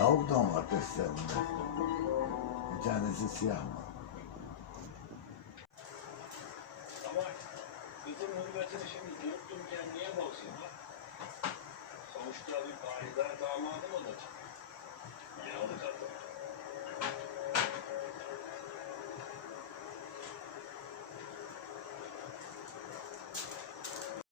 Tavuk domateslerinde. Bir tanesi siyah mı? Ama kızın hürmetini şimdi durup dururken niye bozayım ha? Sonuçta bir payidar damadım olacak. Yağlı kadın.